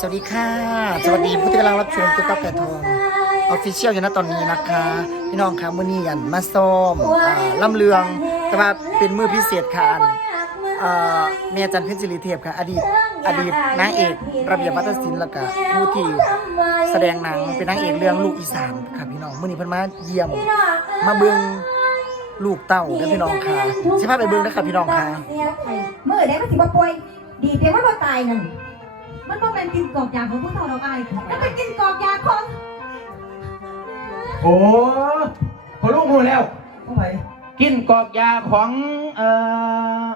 สวัสดีค่ะ สวัสดีผู้ที่กำลังรับชมตุ๊กตาแก่ทองออฟฟิเชียลอยู่นะตอนนี้นะคะ พี่น้องค่ะมื่อนี้กันมาซ้อมอ่าล่ำเลือง แต่ว่าเป็นมือพิเศษค่ะอันอ่าเมียจันทร์เพชรจิริเทพค่ะ อดีตอดีตนางเอกระเบียบวัฒนศิลป์แล้วก็ผู้ที่แสดงหนังเป็นนางเอกเรื่องลูกอีสานค่ะพี่น้องมื่อนี้เพิ่นมาเยี่ยมมาเบิ่งลูกเต้าและพี่น้องค่ะสิพาไปเบิ่งนะครับพี่น้องค่ะเมื่อไหร่มันสิบ่ป่วย ดีแต่ว่าบ่ตายนั่น มันบ่แม่นกินกอกยาของผู้เฒ่าเราอายมันเป็นกินกอกยาของโอ้พอลูกหูแล้ว เข้าไปกินกอกยาของ เอ่อ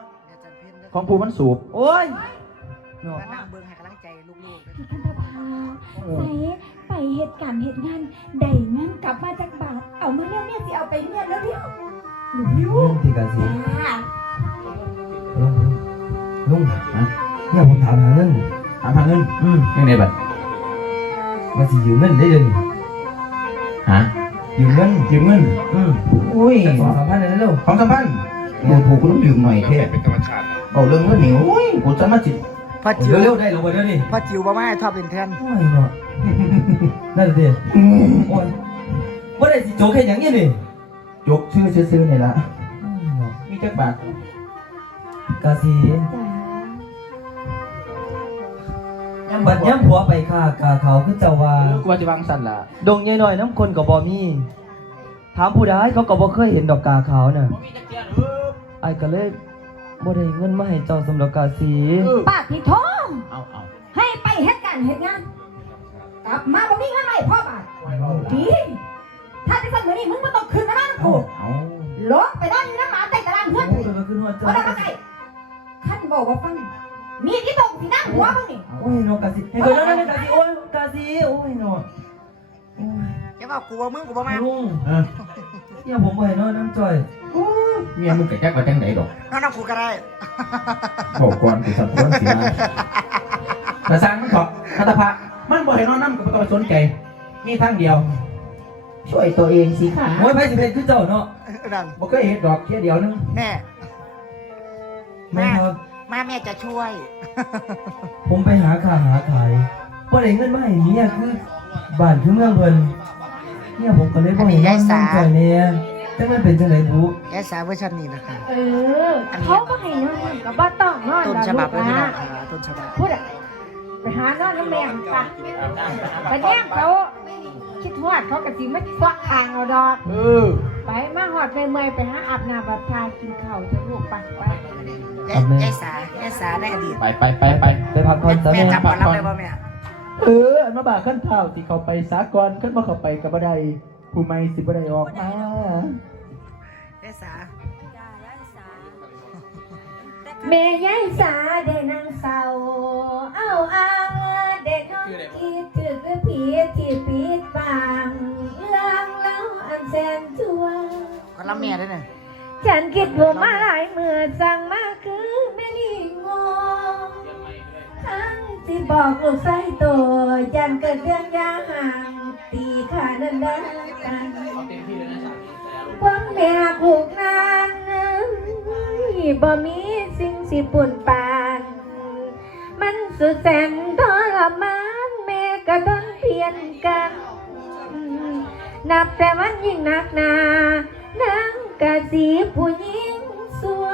ของผู้มันสูบ โอ้ยแล้วนั่งเบิ่งให้กำลังใจลูกๆ ท่านประธานใส่ไปเหตุการณ์เหตุงานได้เงินกลับมาจากบาท เอามาเนี่ยเนี่ยสิเอาไปเนี่ยแล้วเดี๋ยวหนูริ้วลุงที่กาสีจ้าลุงลุงฮะเนี่ยผมถามหาเงิ นถามหาเงินอืมยังไงบัดมาสิยืมเงินได้เลยฮะยืมเงินยืมเงินอืมอุ้ยสองสามพันเลยนะลูกของสำคัญกูถูกกูต้องยืมหน่อยเท่เอาเรื่องเงินนี่โอ้ยกูจะมาจิตพ่อจิ๋วเร็วๆได้ลงไปเดี๋ยวนี้พ่อจิ๋วบ่มาให้ทอดเป็นแทนโอ้ยเนาะนั่นสิโอ้ยว่าได้สิโจกแค่อย่างนี้นี่ยกชื่อซื้อๆนี่ละอืมเนาะมีจักบาทกาสี บัดย้ำผัวไปค่ากาเขาคือเจ้าว่ากูว่าจะวางสั่นล่ะดงใหญ่หน่อยน้ำคนก็บ่มีถามผู้ใดเขาก็บ่เคยเห็นดอกกาขาวน่ะไอ้ก็เลยบ่ได้เงินมาให้เจ้าสำหรับกาสีปากที่ท้องเอาเอาให้ไปเหตุการณ์เหตุงานกลับมาบ่มีเงินมาให้พ่อบาทดีถ้าจะสั่นมื้อนี้มึงบ่ต้องขึ้นมาบ้านเอากูเอาลงไปนอนอยู่น้ำหมาใต้ตารางเฮือนโอ้ยมันขึ้นหัวบ่ได้เจ้ามาไกลท่านบอกว่าฟัง มีที่ตกที่นั่งหัวมึงนี่โอ้ยนาะกาสีเฮ้ยเดี๋ยวๆๆกาสีโอ้ยกาสีโอ้ยนาะโอ้ยอย่าบอกกูว่ามึงกูบ่มาลุงเนี่ยผมบ่ให้นอนน้ำจ่อยเมียมึงกะจักว่าจังไหนดอกน้องน้ำกูก็ได้บอกก่อนกูสับสนสิมาแต่สร้างมันเถอะคัตภะมันบ่ให้นอนน้ำก็บ่ต้องไปสนใจมีทางเดียวช่วยตัวเองสิค่ะโอ้ยไผสิเป็นคือเจ้าเนาะนั่นบ่เคยเห็นดอกแค่เดียวนึงแม่แม่ครับ มาแม่จะช่วย ผมไปหาค้าหาขายบ่ได้เงินมาให้เมียคือบ้านคือเมืองเพิ่นเนี่ยผมก็เลยบ่ให้นอนน้ำจ่อยแน่แต่มันเป็นจังไดบุแอสาเวอร์ชันนี้นะคะ เออ เขาก็ให้นอนกับบ้าต้องนอนต้นล่ะฉบับลูเลยกพี่น้อนะงค่ะต้นฉบับ พูดอะไปหานอนน้ำแมงปะไปแย่งเขาคิดฮอดเขากะสิมาควักทางเอาดอก เออ ไปมาหอดเมื่อยๆไปหาอาบน้ำบัดทากินข้าวจะลูกไปไป แอแอสาแอสาในอดีตไปไปไปไปไปพักผ่อนซะแม่แม่จำบอลรับได้ป่ะแม่เอออันมาบาขั้นเท้าที่เขาไปสากลขึ้นมาเขาไปกับบ่ได้ผู้ไม่สิบ่ได้ออกมาแอสาแม่ยายสาได้นางเศร้าเอาอ้างเด็กน้องคิดถึงผีที่ปิดบังเรื่องเล่าอันแสนชั่วก็รับแม่ได้เนี่ย ฉันคิดผมมาหลายเมื่อสั่งมาคือแม่นี่งงครั้งที่บอกลูกใส่ตัวยันเกิดเรื่องยาห่างตีขานันดากันความแม่ผูกนานบ่มีสิ่งสิปุ่นปาน มันสุดแสนทรมานแม่ก็ต้นเพียนกัน นับแต่วันยิ่งหนักหนานาง กะสีผู้หญิงสัว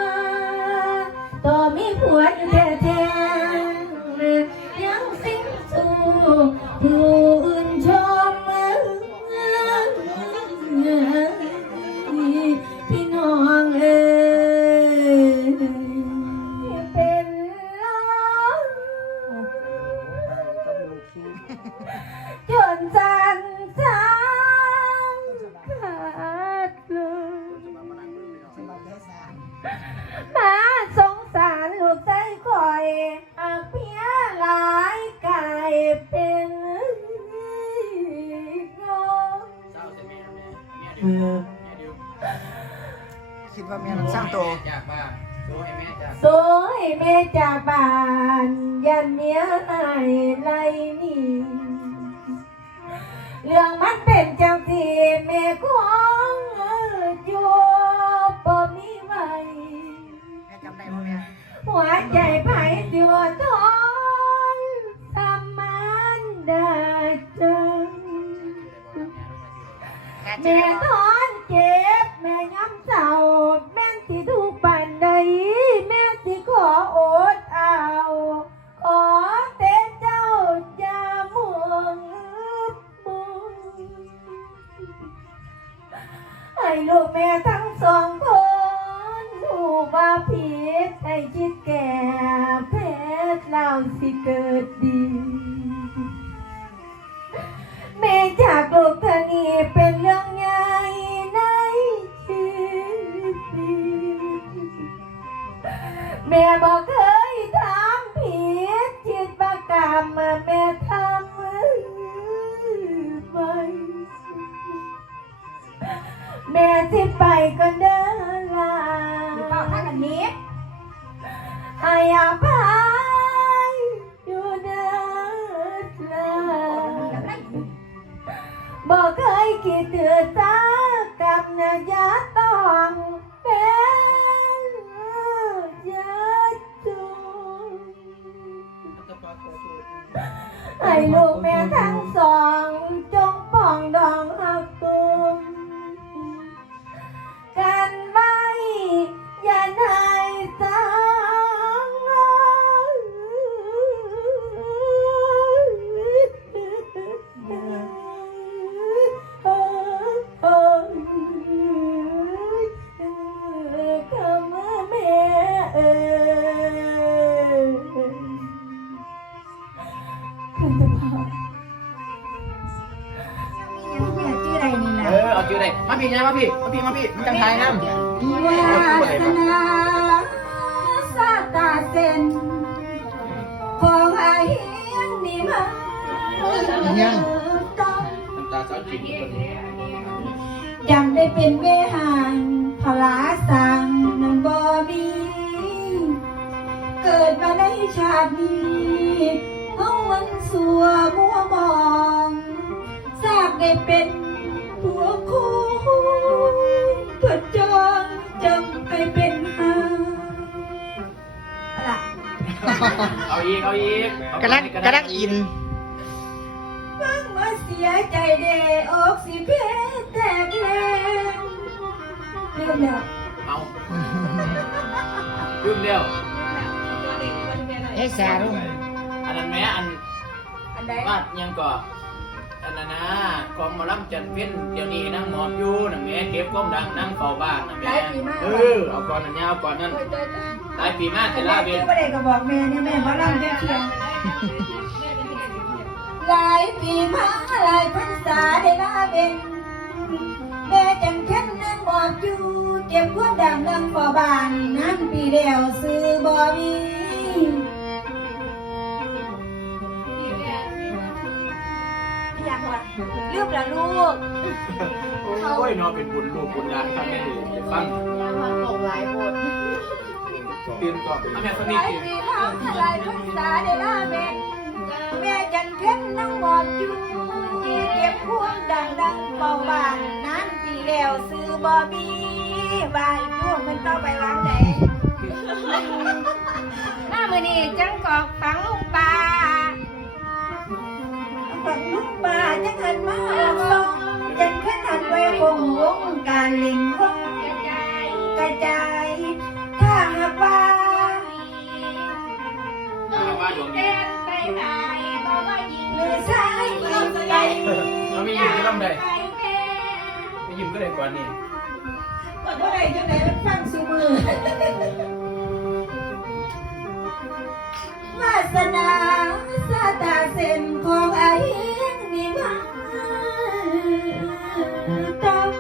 ต่อมีผัวอยู่แท้ๆ ว่าแม่มันสร้างโตสวยแม่จากบ้านยันเมียหายไรนี่เรื่องมันเป็นจังที่แม่ข ให้ลูกแม่ทั้งสองคนหูว่าผิดให้คิดแก่เพชรเราสิเกิดดี แม่จากโลกธานีเป็นเรื่องใหญ่ในชีวิตแม่บอกเคยทำผิดจิตประกรรมแให้ ได้มาพี่ไงมาพี่มาพี่มาพี่มันจังไทยน้ำวาสนาสาตาเซนของไอ้เฮียนนี่มายังต้องน้ำตาสาวจิ๋วตัวนี้จำได้เป็นเวหางพลาสังนังบ่มีเกิดมาในชาตินี้เฮามันสัวมัวมองทราบได้เป็นตัวคู่ เพื่อจองจำไปเป็นหางอะไรเอาอีก เอาอีกกำลังกำลังอินฟังมาเสียใจเดอกสิเพแตกแรงเรื่องแล้วเอาลืมเร็วเฮ้ยสารุ่งอันนั้นแม่อันอันใดว่ายังก่อ อันนั้นนะของหมอลำจันทร์เพ็ญเดี๋ยวนี้นั่งหมอบอยู่นั่งแม่เก็บก้มดังนั่งเฝ้าบ้านนั่งแม่เออเอาก่อนนั่นเนี่ยเอาก่อนนั่นหลายปีมากแต่ละเวียน ไม่ได้ก็บอกแม่เนี่ยแม่มาเล่าเรื่องเชียงหลายปีมาหลายพรรษาได้ลาเบนแม่จังแค่นนั่งหมอบอยู่เก็บความดังนั่งเฝ้าบ้านนั้นปีเดียวซื้อบ่มี อยากว่าลืมละลูกโอ้ยนอนเป็นบุญลูกบุญหลานครับแม่ดูเดี๋ยวฟังตกหลายบทตื่นก่อนเอาแม่คนหนี้ลายตื่นปีผ่านหลายพรรษาได้ลาเบนแม่จันเพ็ญนั่งหมอบอยู่เก็บพวงดังดังเบาบานนั้นปีแล้วซื้อบ่มีวายพวกมันต้องไปวางไหนหน้ามือนี่จังกอกฝังลูกปลาังลูกปลาจังหันมาออกซองจังขึ้นหันไว้วงวงการลิงวงกระจายกระจายถ้าหากว่าบ้านหลวงเต้นไปไหนก็ว่ายิงหรือใช้ยิงไปเราไม่ยิ้มก็ต้องได้ไม่ยิ้มก็ได้ก่อนนี่เมื่อไรจะไหนมันฟังสูมือวาสนา ตาเส้นของไอ้นี่มาต้อง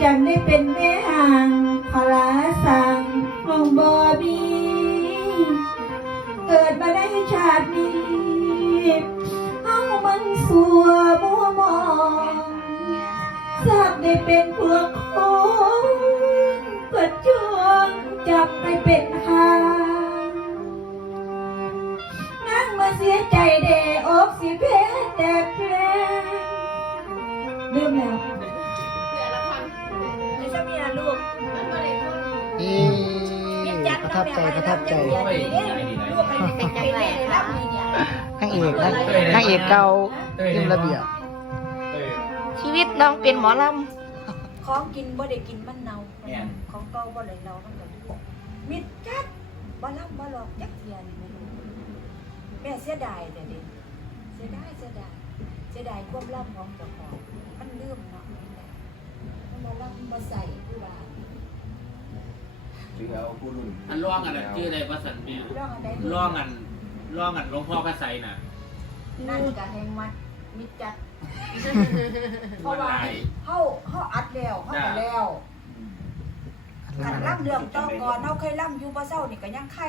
จำได้เป็นแม่ห่างพลาสังของบอบีเกิดมาในชาตินี้เอามันสัวมัวมองทราบได้เป็นพวก สียใจเดอกสิเพแต่เพลงลืมแล้วไม่ใช่มีนะลูกเอ๊ะประทับใจประทับใจลูกเป็นจังไรรับนี่เนี่ยนางเอกนะนางเอกเก่าริมระเบียบเออวิตน้องเป็นหมอลำของกินบ่ได้กินมันเน่าของเก่าบ่ได้เน่ามันก็มิดจัดบ่รับบ่หลอกจักเทียนี่ไม่รู้ แม่เสียดายแต่เด็กเสียดายเสียดายเสียดายความลับของเจ้าของมันลืมเนาะมันบ่รับมันบ่ใส่คือว่าถือเอาผู้รุ่นอันร่องอันนั้นชื่ออะไรวะสันเนี่ยเรื่องอะไรร่องอันร่องอันหลวงพ่อกระไสน่ะนั่นก็แห่งมัดมิดจัดเพมัราะนว่าหลายเฮาเฮาอัดแล้วเฮาก็แล้วขันล่ำเรื่องต่อก่อนเราเคยล่ำอยู่บ่เศร้านี่ก็ยังไข่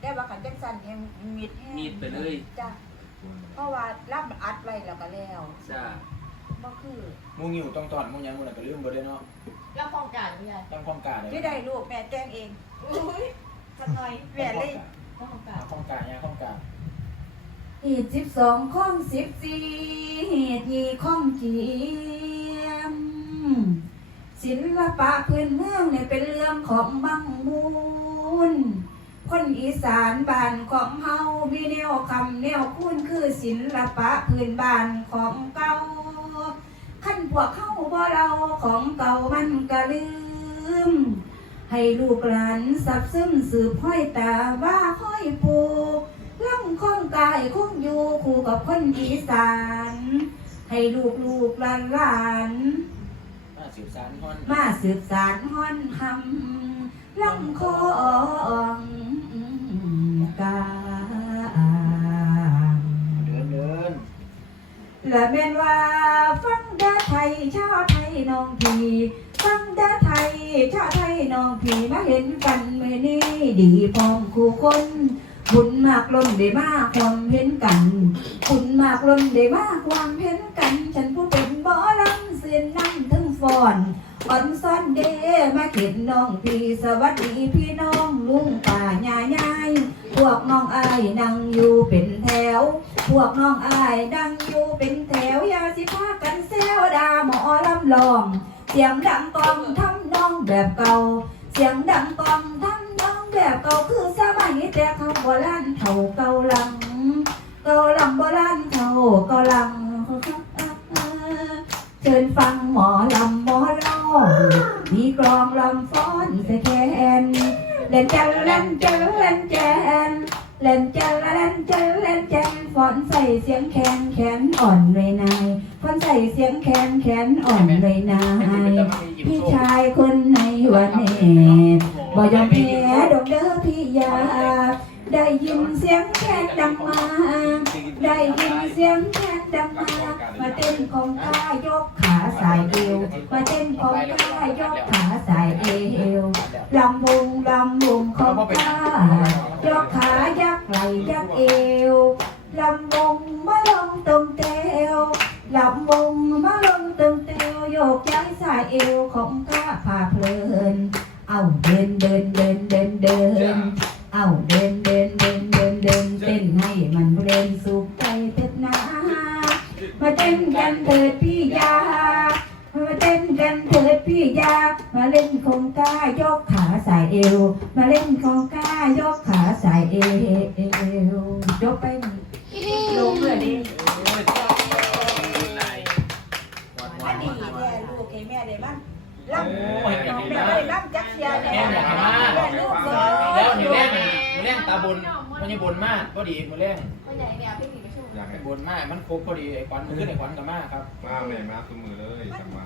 แต่ว่าขันจังสันแห่งมิดแห้งมีดไปเลยจ้ะเพราะว่าล่ำอัดไว้แล้วก็แล้วจ้าบ่คือมูงิวต้องตอนมูยังมูน่ะก็ลืมบ่ได้เนาะแล้วป้องกันพี่ใหญ่ต้องป้องกันเลยที่ได้ลูกแม่แต่งเองอุ้ยสักหน่อยแม่เลยป้องกันป้องกันยาป้องกันำเหตุสิบสองข้องสิบสี่เหตุยี่ข้องเจียมศิลปะพื้นเมืองเนี่ยเป็นเรื่องของบังมูล คนอีสานบ้านของเฮามีแนวคำแนวคุณคือศิลปะพื้นบ้านของเก่าขั้นพวกเข้าบ่เราของเก่ามันก็ลืม ให้ลูกหลานสับซึมสืบห้อยตาว่าห้อยปูล่ำคงกายคงอยู่คู่กับคนอีสาน ให้ลูกลูกหลานหลานมาสืบสานคนมาสืบสารฮ้อนทำลำคอง กาเดินเดินและแม่นว่าฟังดาไทยชาไทยน้องพีฟังดาไทยชาไทยน้องพีมาเห็นกันเมื่อนี้ดีพร้อมคู่คนบุญมากล้นได้มากความเห็นกันบุญมากล้นได้มากความเห็นกัน ฉันผู้เป็นบ่อลำเสียนนั่งถึงฟอน อ่อนซ้อนเดมาเข็นน้องพี่สวัสดีพี่น้องลุงป่าย่ายายพวกน้องอายนั่งอยู่เป็นแถว พวกน้องอายนั่งอยู่เป็นแถวอย่าสิพากันแซวดาหมอลำลอง เสียงดังกองทำน้องแบบเก่า เสียงดังกองทำน้องแบบเก่าคือสมัยแต่เขาโบราณเท่าเก่าลัง เก่าลังโบราณเท่าเก่าลัง ชิญฟังหมอลำหมอลอมีกลองลำฟ้อนสแคนเล่นจันเล่นจันเล่นแจนเล่นจันเล่นจันเล่นแจนฟ้อนใส่เสียงแคนแขนอ่อนเลยนายฟ้อนใส่เสียงแคนแขนอ่อนเลยนายพี่ชายคนในวันนี้บ่ยอมแพ้ดอกเด้อพี่ยา ได้ยินเสียงแคนดังมา ได้ยินเสียงแคนดังมา มาเต้นของกายกขาสายเอว มาเต้นของกายกขาสายเอวลำวงลำวงของข้ายกขายักไหลยักเอวลำวงมาลงตรงเตวลำวงมาลงตรงเตวโยกย้ายสายเอวของข้าพาเพลิน เอาเดินเดิน มาเล่นคงก้ายกขาสายเอวยกไปลงเลยดิอันนี้แม่ลูกให้แม่ได้บ้างล่ำน้องแม่ไม่ได้ล่ำจักเทียแม่แม่อยากมาแล้วมือร์แรงมือแรงตาบนมันยังบนมากก็ดีมือแรงคนใหญ่แนวพี่หมีประชุมอยากให้บนมากมันครบพอดีไอ้ควันมือขึ้นไอ้ควันกับมากครับมาแม่มาตุ้มือเลยจังหวะ